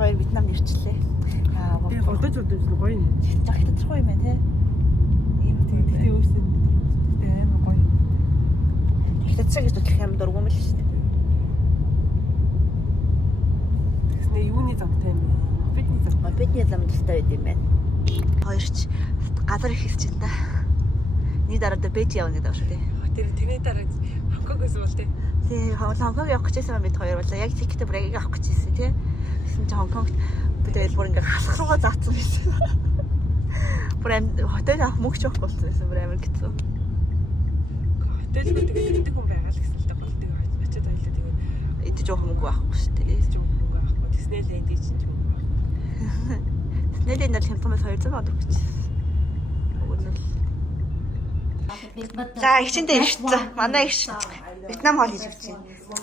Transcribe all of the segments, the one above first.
хоёр Вьетнам нэрчлээ. Би годож гоё юм. Жах тодорхой юм байна те. Ийм Тэгээ өөрсдөө амар гоё. Ихтэйцээ гэж бодлох юм дургуун мэл шүү дээ. Тэснэ юуны замтай юм бэ? Мопедний зам. Мопедний зам тустай байд юм байна. Хоёрч газар их хэсэж байна. Нэг дараа Бээжин явна гэдэг шүү дээ. Тэр дараа Хонконгоос бол тий. Тэгээ Хонконг явах гэжсэн юм бид хоёр болоо. Яг тикет бүрийг авах гэжсэн тий. Гэсэн чинь Хонконгт бид хоёр бүр ингээ хасах руугаа заасан байсан. Бүр хотел авах мөнгө ч авахгүй болсон бүр амар хэцүү. Хотел гэдэг хүн байгаа л гэсэн л дээ. Голдыг очиод байлаа тэгээ. Эд жоох мөнгө авахгүй шүү дээ. Эд жоох мөнгө авахгүй. Диснейленд чинь ч мөнгө авахгүй. Диснейленд л хямдхан 200 мянга өгчихсэн. За ихчэндээ ирсэн. Манай ихч Вьетнам хоол хийж өгч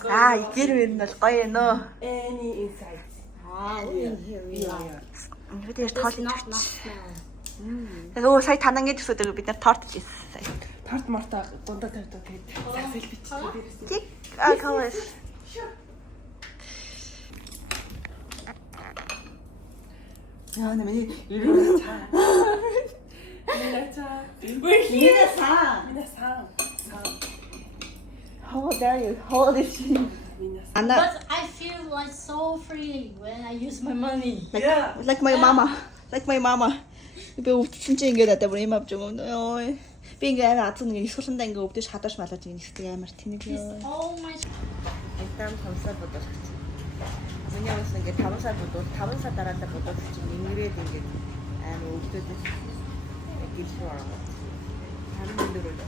байна. Гэр мөр нь бол гоё нөө. Any insights? Бид яар тоол хийж өгч. Тэгээ сая танаа ингэж өсөдөг бид нар торт хийсэн сая. Торт марта дундаа тавьдаг тэгээд сэлби чиглэлээс. Тик кавас. Яа нэмээ ирээ цаа. Минасан. How old are you? How old is she? Anna. But I feel like so free when I use my money. Like my mama. Like my mama. Би өвдсөн чинь ингээд одоо бүр юм авч юм. Ой. Би ингээд азан ингээд сууландаа ингээд өвдөж хадаж малаж ингээд амар тэнэг ёо. Oh my. Вьетнам 5 сар бодолч. Миний ус ингээд 5 сар бодвол 5 сар дараалал бодвол чинь ингэрээд ингээд амар өвдөж гэлж ороо. Хамгийн дөрөв.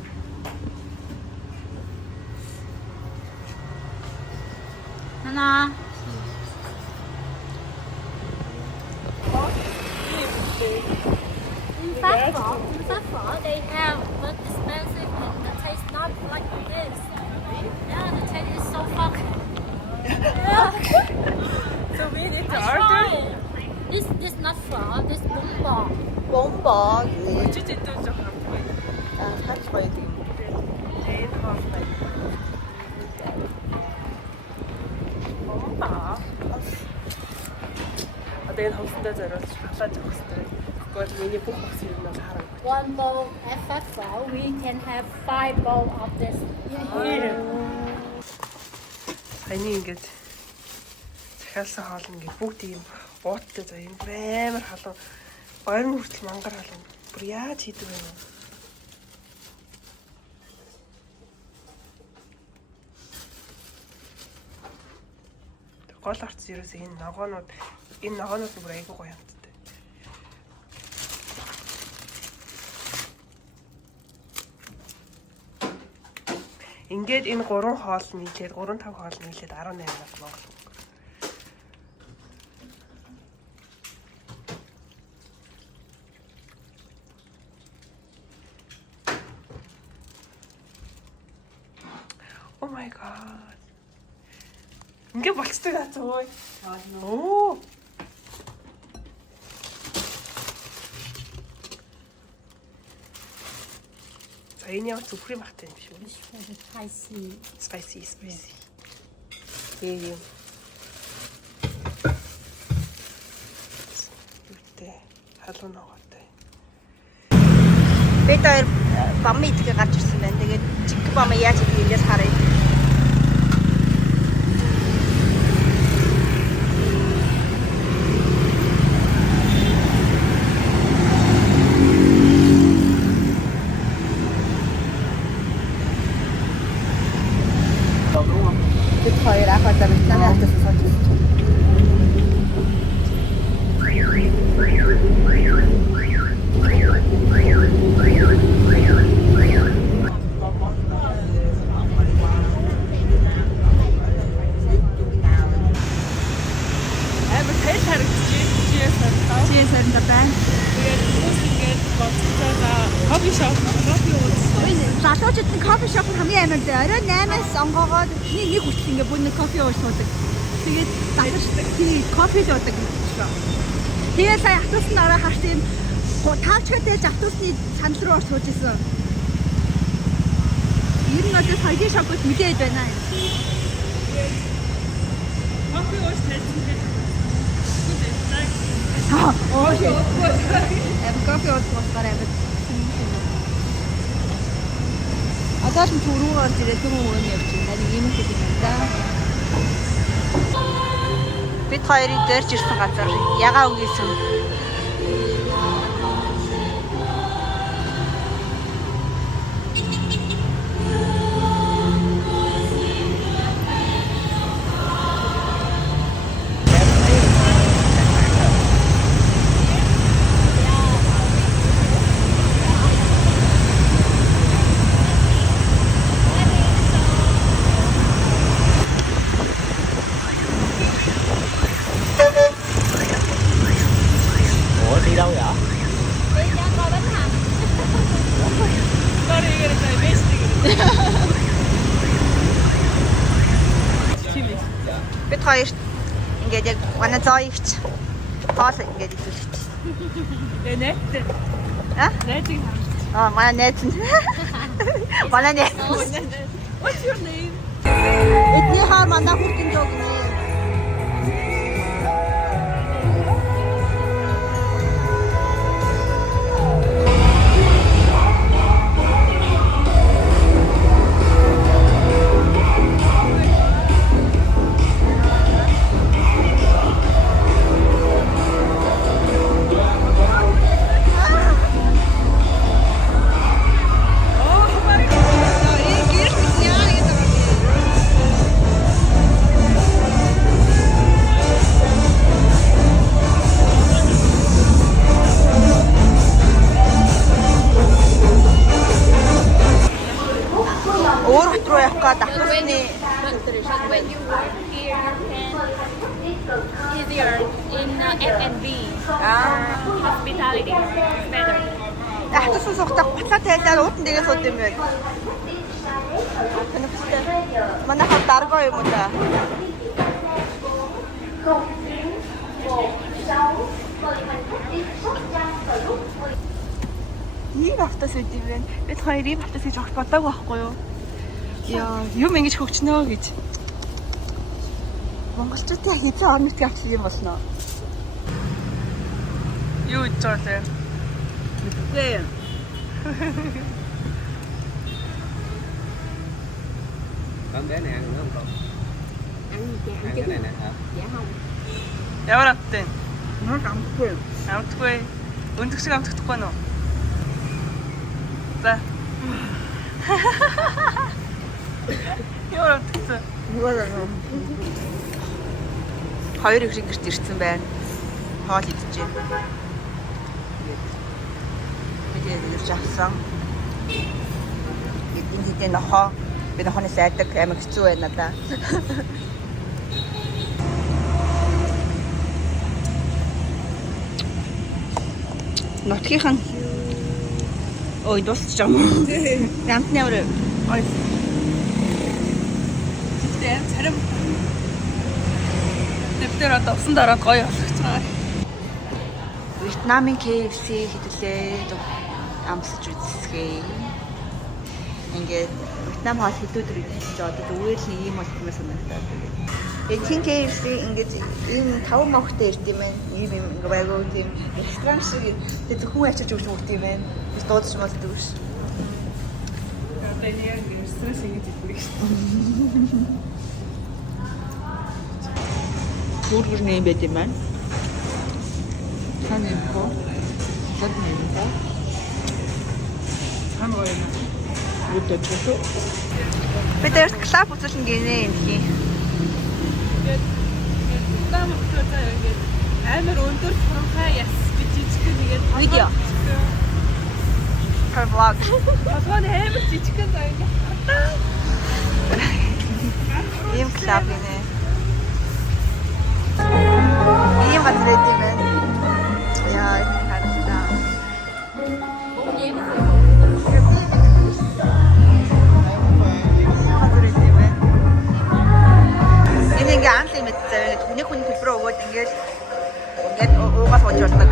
Nana. In Saffron, they have but expensive and the taste not like this. Yeah, the taste is so fuck. Yeah. So we need to I order. tried. This not pho, this bombong. Бомбог. Чичтэй жоох хамтгүй. Хаач гоё тийм. Энэ хоолтой. Одоо энэ хомсондоо зориулж халааж авах хэрэгтэй. Тэгвэл миний бүх багс юм бол хараа. One bowl at Saffron, we can have 5 bowl of this in here. Ани ингээд захиалсан хоол ингээд бүгд ийм ууттай заа юм амар халуун. Ойрын хүртэл мангар халуун. Бүр яаж хийдэг вэ? Гол арц ерөөсөө энэ ногоонууд бүр айгүй гоё хамттай. Ингээд энэ 3 хоол нийлээд 3-5 хоол нийлээд 18 бас Монгол. Oh my god. Ингээ болцдог аа зөө. Оо. За энэ яг зүхрийн багтай юм биш үү? Spicy. Тийм. Үүтэй халуун ногоотой. Бид хоёр бам идэх гарч ирсэн байна. Тэгээд чиг бам яаж идэх юм яас харъя. Бид хоёр ахад Вьетнамын хатаас сууж ирсэн. Залуучууд нь кофе шоп хамгийн амар дээ. Орой 8-аас онгоогоод нэг хүртэл ингээ бүр нэг кофе ууж суудаг. Тэгээд залуучууд тийм кофе л уудаг гэж байна. Тэгээд сая автобусанд ороо харж тийм 5 чигтэй автобусны санал руу орж сууж исэн. Ер нь одоо саягийн шопод мэдээд байна. Кофе ууж тайлбарлах. оо шээ. Кофе ууж болохоор амьд. Атаас нь түрүүгээр зэрэг юм уу юм явчих. Харин юм хэлэх юм да. Бид хоёрын дээрж ирсэн газар ягаа үгээсэн. Đi đâu vậy? Đi ra coi bánh hành. Бид хоёр ингээд яг манай зооёгч хоол ингээд идүүлж. Тэгээ найзтай. А? Найзыг харж. Манай найз нь. Манай найз. What's your name? Эдний хаар манай хүртэн жог нэ. Өөр хот руу явах гээд ахсны When you work here, you can easier in F&B. Hospitality. It's better. ахтсан сухтаа буцаа тайлаад уудан дэгээ сууд юм байна. Манай хот даргаа юм уу та? Ийм автос үт юм байна. Бид хоёр ийм автос гэж огт бодоагүй байхгүй юу? Яа, юм ингэж хөгжнөө гэж. Монголчуудын хэзээ орнот авчих юм болсноо. Юу гэж байна? Үгүй. Con bé này ăn nữa không con? Ăn gì Ăn cái này nè hả? Dạ không. Ямар амттай? Нуур амтгүй. Амтгүй. Өндөх шиг амтдахгүй нөө. За. Ямар амттай? Хоёр их гэрт ирсэн байна. Хоол идэж байна. Тэгээд ирж авсан. Эдийн хитэн нохоо. Би нохооны сайдаг амар хэцүү байна надаа. Нотхихан. Ой, дуусч юм. Гант нэмэр. Ой. Тэгтээ царим. Дэвтэр одоо усан дараа гоё болгож байгаа. Вьетнамын KFC хэдүүлээ амсаж үзсгээ. Ингээд Вьетнам хоол хэдүүд ирсэн ч одоо зүгээр л ийм бол юм санагдаад. Эцгийн KFC ингээд ийм 5 мохтой ирд юм байна. Ийм ингээ байгуу тийм ресторан шиг тэг зөвхөн ачиж өгч өгд юм байна. Биш дуудаж малдаг ш. Одоо яг ирсэн шиг хэлдэг шүү. Бургер нэм байт юм байна. Ханаа по. Садна юм ба. Хамаа юм. Үтэ чөтө. Бид эрт клуб үзүүлнэ гинэ юм хий. Там хөтөө ингээд амар өндөр хурхаа яс гэж жижигхэн нэгээд Видео. Per vlog. Асгон амар жижигхэн заа ингээд. Ийм клуб гинэ. Ийм газар эдэм байна. Яа, харагдаа. Энэ ингээ анлимит зав. Хүний төлбөрөө өгөөд ингээд уугаас болж болдог.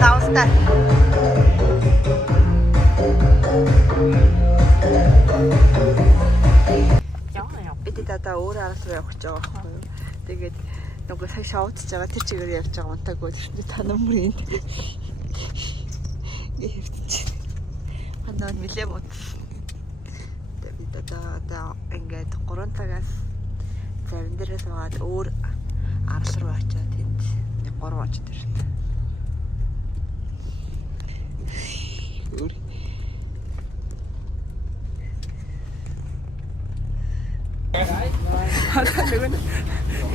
Таустаа. Бид одоо өөр арга руу явах гэж байгаа байхгүй юу. Тэгээд Нөгөө сая шоудж байгаа тэр чигээр явж байгаа унтаагүй л шүү. Танаа мөрийн. Гэвч. Ханаа нилээ бод. Тэгээд одоо ингээд 3 цагаас завин дээрээ суугаад өөр арал руу очиад тэнд 3 очиж ирсэн. Өөр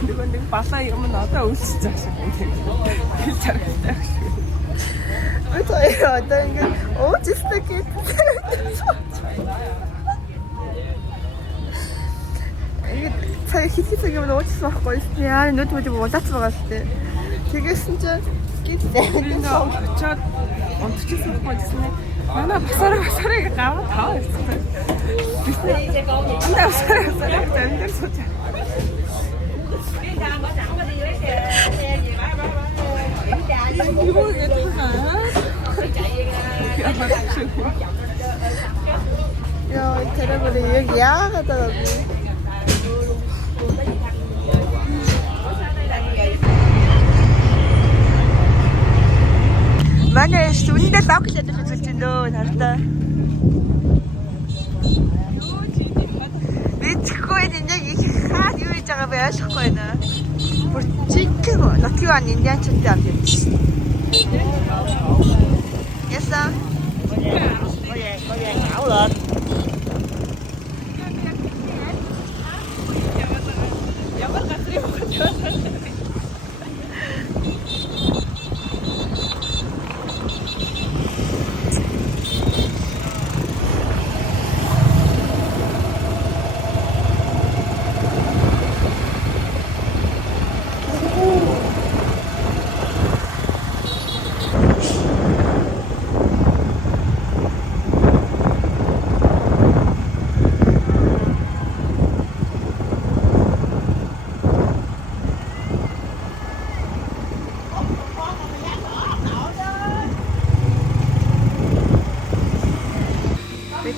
нөгөө нэг балаа юм нь одоо үлсэж байгаа шиг байна. Би чаргатай шүү. ой одоо ингээд өөжтэй гээд. Цаа хит юм өөжсөн байхгүй юу? Яа нүд улаац байгаа шүү дээ. Тэгээсэн чинь би очоод унтчихсан байхгүй гэсэн нь манай басарыг гаваа таа ирсэн. Эндээ басарыг эндээ сууж. Юу гэдэг хаа? Яа тэрэг яг яагаад байгаа юм? Манай студент локлээд үзүүлж байна дөө нартай. Битгүй яг их хаад юу хийж байгаа бэ ойлгохгүй байна. Бүр чиг нотиван индианчтай юм биш. Яса. Ой аулаа. Ямар газрын хөө.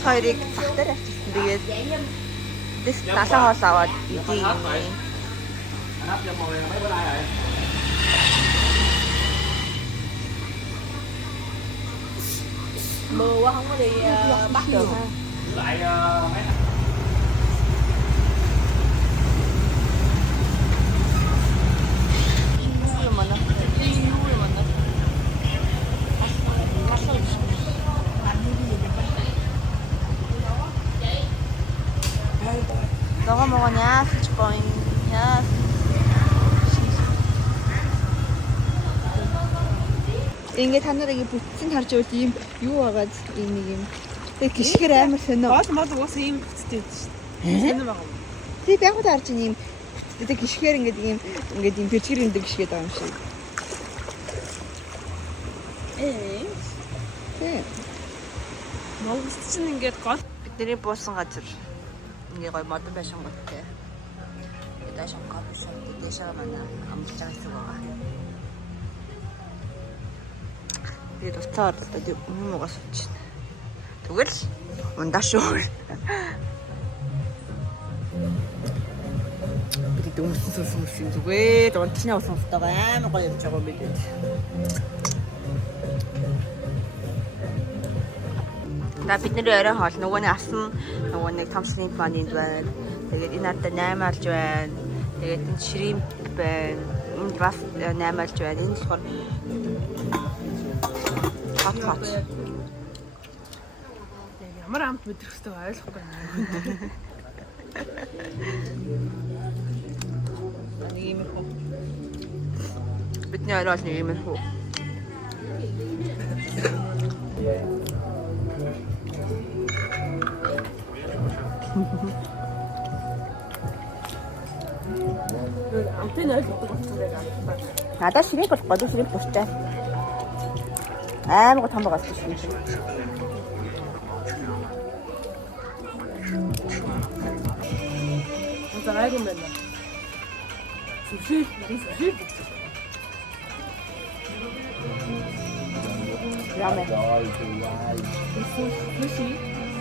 Хоёрыг зах дээр авчихсан. Тэгээд дэс далаа хоол аваад идэе. Mưa quá không có đi bắt được. Lại mấy 너가 먹었냐? 스치코인이야. Ингээд та нарыг бүтцэн харж байвал ийм юу байгаад ийм нэг юм. Тэг гიშгэр амар сонио. Гол мод уусаа ийм бүтцтэй байдаг шүү дээ. Сонио байгаа юм. Тэг яг удаа харж ийм бүтцтэй гიშгэр ингээд ийм бэрчгэр ингээд гიშгээд байгаа юм шиг. Тэг. Монгол чинь ингээд гол бидний буусан газар ингээ гой модон байшин готтэй. Дэшон кофешоп дэшаа манай амжилт байсан байгаа. Би доктор одоо өмнөөс очив. Тэгвэл ундаа шүү. Би дөмсөн сүрсэн зүгээр унтчны усан устгаа амар гоё явж байгаа юм билээ. На бидний орой хоол нөгөөний асан нөгөө нэг том шримп маань энд байна. Тэгээд энэ ардаа 8 алж байна. Тэгээд энэ шримп байна. Энд бас 8 алж байна. Энэ болохоор хат. ямар амт мэдрэх хэвээр ойлгохгүй байна. Нэг юм хөө. Бидний орой нэг юм хөө. Амтын ойлгодог болсон байгаа. Надад ширээ болох гоё ширээ дуртай. Амар том байгаа ширээ. Зарайг юм байна. Сүшил. Ямэ.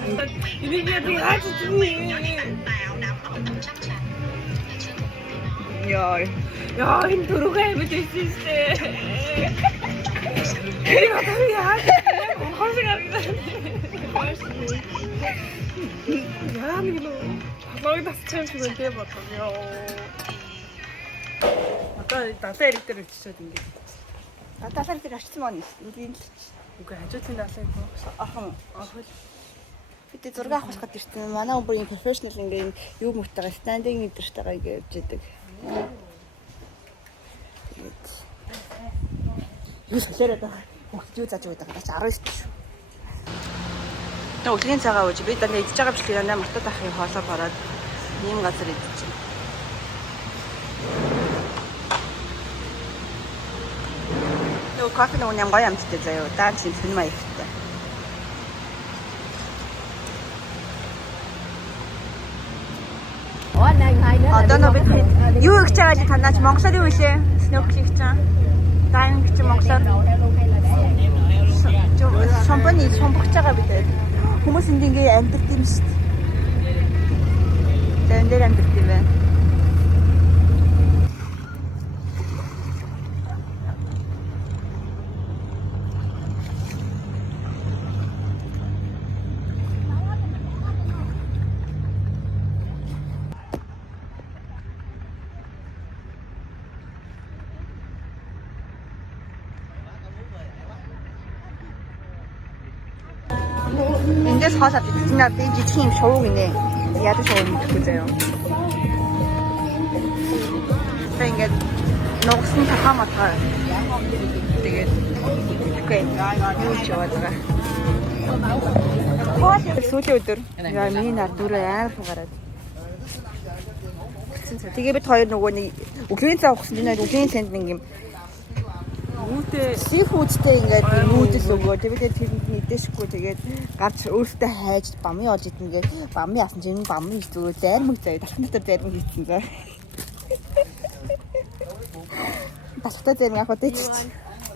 Ini dia tu aja tu ni. Яа энэ дөрөвгөө амьд байсан шүү дээ. Яа нэг л лог татчихсан шиг үнтэй бодлоо. Одоо далайн ирэх дээр очичоод ингээд. Далайн дээр очсон мөн ингээд л. Үгүй хажуудлын далайн юм. Ахан бид зураг авах гээд ирсэн. Манай бүр юм профешнл ингээд юу мөртэйгээ стандинг интертэйгээ ингээд явж идэг. Юу солиороод байгаа. Хөгж юу зааж байгаа даа 19 шүү. Өглөөний цагаа ууж би дандаа идж байгаа бичлэг дандаа мартаад ахын хоолоо бараад ийм газар идэж байна. Нөгөө кофе нөгөө юм гоё амттай заяа. Даан чинь хэн маягтай. Одоо нөө бид юу хийж байгаа гэж танаач Монголоор юу хэлээ? Снөөх хийж байгаа. Даан гэж Монголоор шампань шампагч байгаа бид. Хүмүүс ингээ амьдэрт юм шүү дээ. Тэн дээр амьдэрт юм байна. Эндээс хоолой бичснээр би жижиг юм шоуг нэ. Яадаг шоуг мэдхгүй заяа. Тэг ингээд нугсан тахаа матгаа. Тэгээд үгүй юу ч яваад байгаа. Хоол сүүлийн өдөр яа миний нар дөрөв амар гараад. Тэгээ бид хоёр нөгөө нэг өглөөний цаа ухсан чинь өглөөний цанд нэг юм үүтэй сифудтэй ингээд нүүдэл өгөө. Тэгээд тэрэнд мэдээшгүй тэгээд гарч өөртөө хайж бамын олж идэн гээд бамын яасан чинь бамын зүгээр зайрмаг заяа талхан дотор зайрмаг хийсэн заа. Талхтай зайрмаг аваад идчихсэн.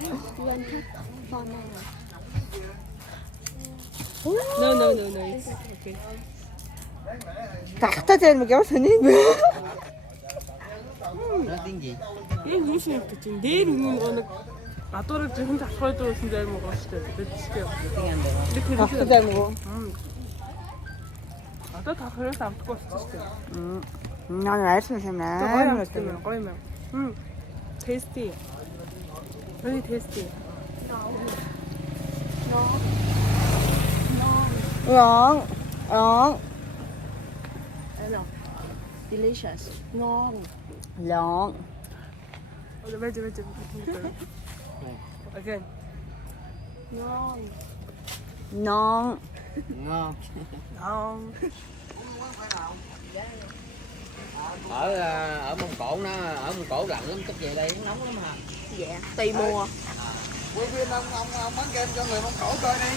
No. Okay. Талхтай зайрмаг ямар сони юм бэ? Энэ юу шиг гэдэг чинь дээр нэг гадуураа зөвхөн талхай дуусан займ уу шүү дээ. Бидчтэй юм. Талхтай зайрмаг уу? Одоо талхайраас авдаггүй болчихсон шүү дээ. Наа айсан юм аа. Гоё юм. Tasty. Very tasty. Ngon. Delicious. Ngon. Long. Wait. Again. Ngon. Non. Ở Mông Cổ ở Mông Cổ lạnh lắm, cách về đây nó nóng lắm hả? Dạ, tùy mùa. Quên ông bán kem cho người Mông Cổ coi đi.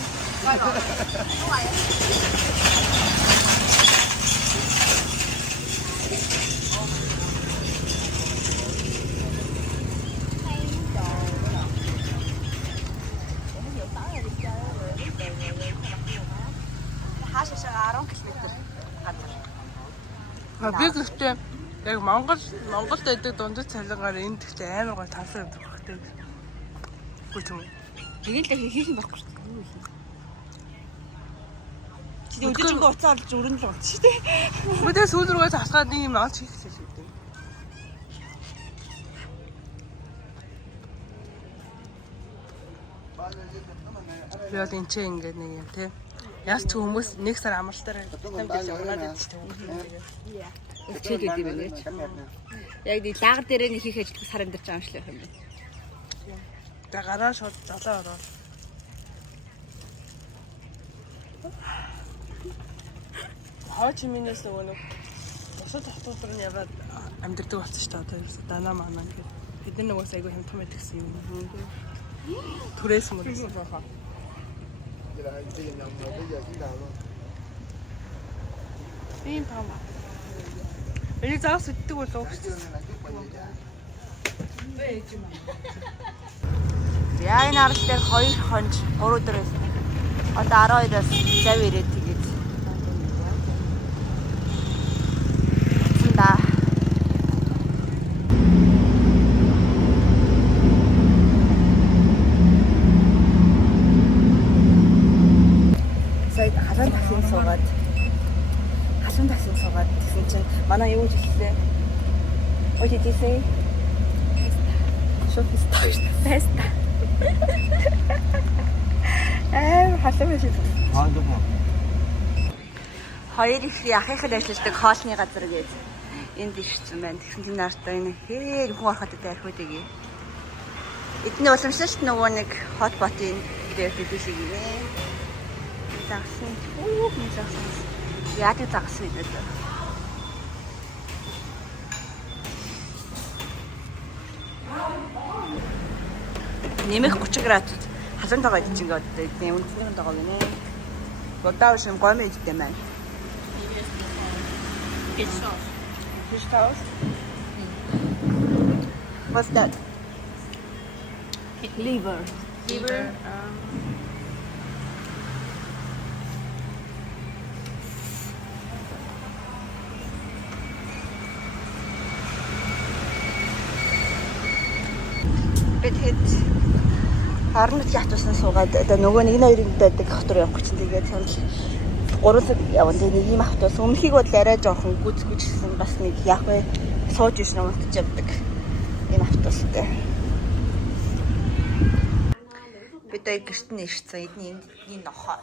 Хаашаа 10 км газар. Би гэхдээ яг Монголд байдаг дундад цалингаар энэ гэхдээ амар гой тавсан юм багтай. Үгүй ч юм. Нэг л хийх юм байхгүй шүү дээ. Чи өдөржингөө уцаа олж өрөнд л болчих тий. Мэдээ сүүл рүүгээ засгаад нэг юм олж хийх хэрэгтэй. Би бол энэ ч ингээд нэг юм тий. Яс ч хүмүүс нэг сар амралтаар тамдаж унаад идэж байгаа. Өчөөд үгүй юм гэж. Яг нэг лагер дээрээ нэг хийх ажил сар амьдарч байгаа юм шиг юм байна. Тэгээ гараа шууд залаа ороо. Хаач минээс нөгөө нэг бусад хотууд руу яваад амьдардаг болсон шүү дээ. Одоо данаа манаа гэдэг. Бид нар нөгөөс айгүй хямдхан байдаг гэсэн юм. Түрээс мөрөөс баха. Тийм пам. Энийг заавал үддэг болов уу гэж. Яа энэ арал дээр 2 хонж 3 өдөр байсан. Одоо 12-оос 50 ирээд тэгээд. Да. хэлсэн. What did you say? Pasta. Хасаа биш. Хоёр их ахыхад ажилладаг хоолны газар гээд энд ирсэн байна. Тэгсэн тийм нартай энэ хээ хүн ороход дайрхууд ийг. Эдний уламжлалт нөгөө нэг хот ботын дээр биш юм ээ. Загсан. Нэг загсан. Яг загсан юм даа. Нэмэх 30 градусд хазан тагаа идэж ингээд эдний үнцнийхэн тагаа гинэ. Бодаа шим гомэ идэх юм. Fish sauce. Fish sauce? What's that? Liver. Бид хэд харнад ятуусна суугаад одоо нөгөө нэг хоёрын дэдэг хотор явах гэж тэгээд санал гурван явна. Нэг ийм автобус өмнөхийг бол арай жоохон гүцгүжсэн бас нэг яг бай сууж иш намтж явдаг энэ автобустай. Бид гэрт нь ирсэн. Эдний энэ нохоо.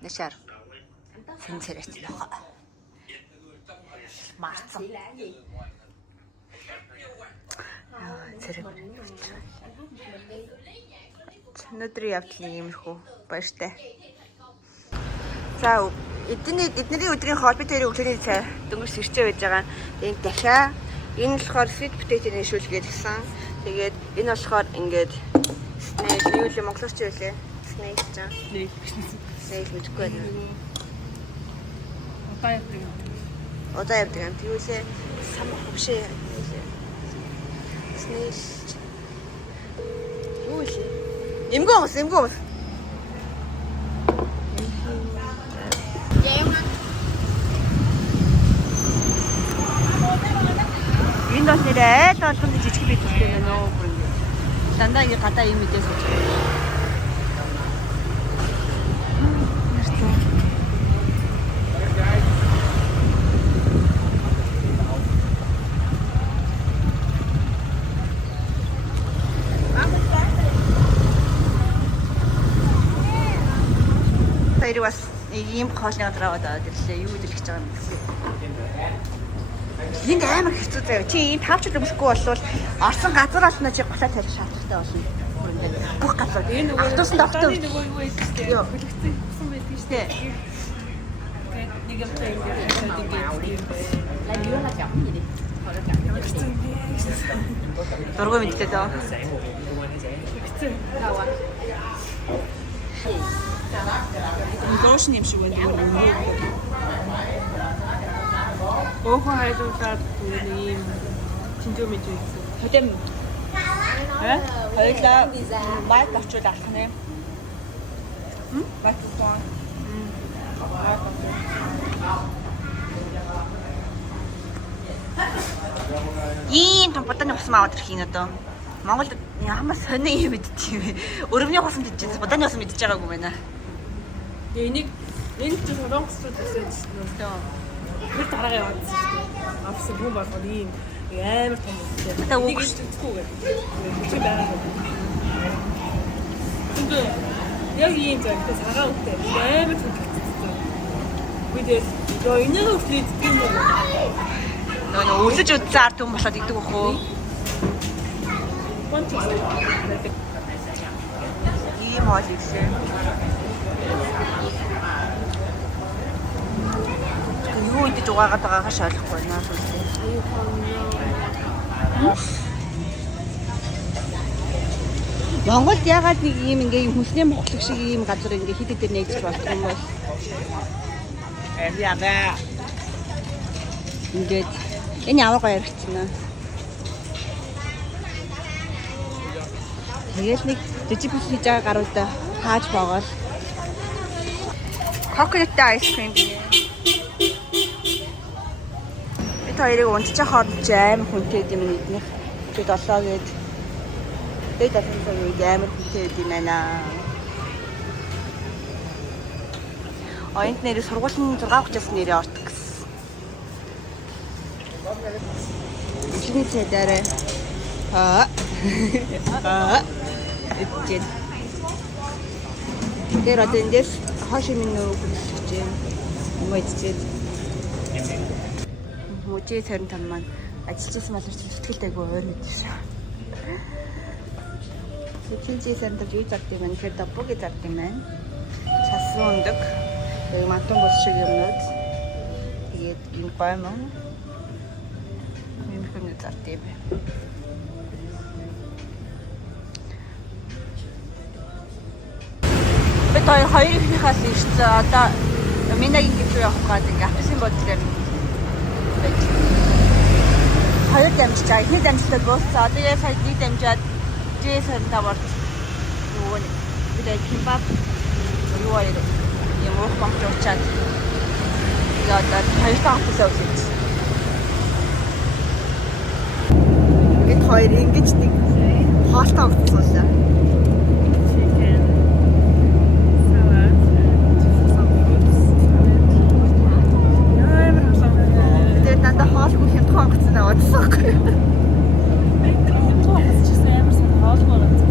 Нашаар сэнцэрэт нохоо. Марцсан. Зэрэг. Өнөөдрийн явдал нэг иймэрхүү баяртай. За эдний өдрийн хоол бид тэрийг өглөөний цай дөнгөж сэрчээ байж байгаа. Энэ дахиа энэ болохоор sweet potato-ны шүүлгээд гисэн. Тэгээд энэ болохоор ингээд snail юу л монголч байлээ. Snail ч аа. Snail мэдгүй байна. Удаа явдаг юм. Тэгвэл самх хөшөө. Snail. Юу л Эмгөөс. Энэ бол нэрээ толгонд жижиг бит үстэй байна уу бүр ингэ. Дандаа ингэ гадаа юм мэдээс болж байна. Тэр бас ийм хоолны газар аваад ирлээ. Юу идэх гэж байгаа юм бэ? Энд амар хэцүү заяа. Чи ийм тавчд өмсөхгүй болвол орсон газар олно чи гусаа тарих шаардлагатай болно. Бүх газар. Автобусанд автоо. Нөгөө юу байсан шүү дээ. Бэлгцэн болсон байдаг шүү дээ. Нэг юм таа ингэ. Дургүй мэдтэй дөө. Лошн юм шиг байна. Охоо хайдуулаад ийм тэнцүү мэдээ. Хөтөм. Хоёлаа майк авчуул алах нэ. Майк тоо. Ийм том боданы усмаа аваад ирэх юм одоо. Монголд ямар сони юм мэдчих юм бэ? Өрөвний хусам дижсэн. Боданы усам мэдчихэж байгаагүй байна. Тэгээ энэ ч солонгосчууд гэсэн юм. Тэр дараагаа яваад авсан хүн болгоод ийм амар том үстэй. Нэг их зүтгэхгүй гэдэг. байгаа. Ингээ яг ийм зэрэгтэй цагаан үстэй амар зүтгэдэг. Бидээс ёо энэ үслийг тийм үү? Нөгөө үлж үзсэн ард хүн болоод идэг бохоо. Ийм хоол ихлээ. Юу идэж угаагаад байгаагаа шойлгохгүй байна. Монголд ягаад нэг ийм ингээ хүнсний мохлог шиг ийм газар ингээ хит хит нэгдэж болдог юм бол. Яагаа. Ингээд энэ ямар гоё хэрэгцэн аа. Тэгэл нэг жижиг бүс хийж байгаа гаруудаа хааж боогоор. Coconut ice cream. Бид хоёрыг унтчих хооронд амар хүнтэй юм нэгнэх. Бид олоо гээд бид асуусан амар хүнтэй юм байна. Оянт нэрээ сургуулийн 6:30-аас нэрээ ортог гэсэн. Чиний цайдаарай. Эцэг. Тэр одоо эндээс хашиг минь нөө хүсэж байна. Мөцөд. Мөчөө царин там маань ажиллажсэн малч сэтгэлтэйгүй ойр мэдсэн. Чиний цайд юу зард юм бэ? Тэр допог зард юм байна. Цасан ундаг. Яг мантан бос шиг юмнууд. Тэгээд юм баймаа. Юм хүмүүс зард юм байна. Бид хоёр ихнийхээс ирсэн. Одоо Минагийн гэрээ явах гээд ингээ авсан бодлоор хоёр дамжиж байгаа. Эхний дамжлал дууссан. Одоо яа сая нэг дамжаад Джейсон тавар юу нэг бид кимбап юу аа юм уу хамт очаад яагаад хоёр тахтасаа үзэж. Бид хоёр ингэж нэг хоолтой авчихсан. Надад хоолгүй хямдхан онгоцсон аваад байгаа юм. Хямдхан онгоц ч гэсэн амар сайн хоолгүй болоод.